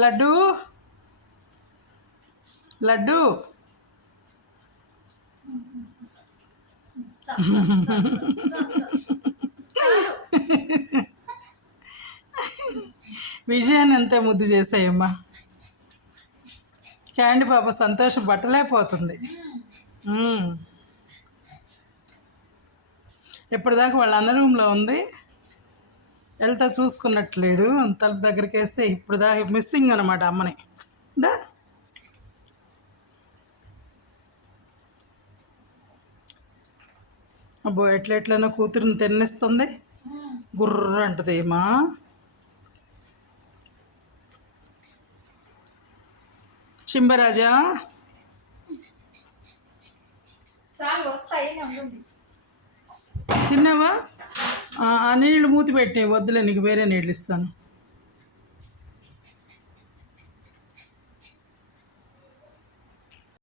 లడ్డు. లడ్డు. విజయాన్ని ఎంత ముద్దు చేసాయమ్మా. క్యాండీ పాప సంతోషం పట్టలేకపోతుంది. ఇప్పటిదాకా వాళ్ళ అన్న రూమ్లో ఉంది? వెళ్తా చూసుకున్నట్లేడు. తలుపు దగ్గరికి వేస్తే ఇప్పుడు దాకా మిస్సింగ్ అనమాట అమ్మని. దా. అబ్బో ఎట్లా ఎట్లనో కూతురుని తిన్నిస్తుంది. గుర్ర అంటది ఏమా. చింబరాజా. తిన్నావా? ఆ నీళ్ళు మూతి పెట్టి వద్దులే నీకు వేరే నీళ్ళు ఇస్తాను.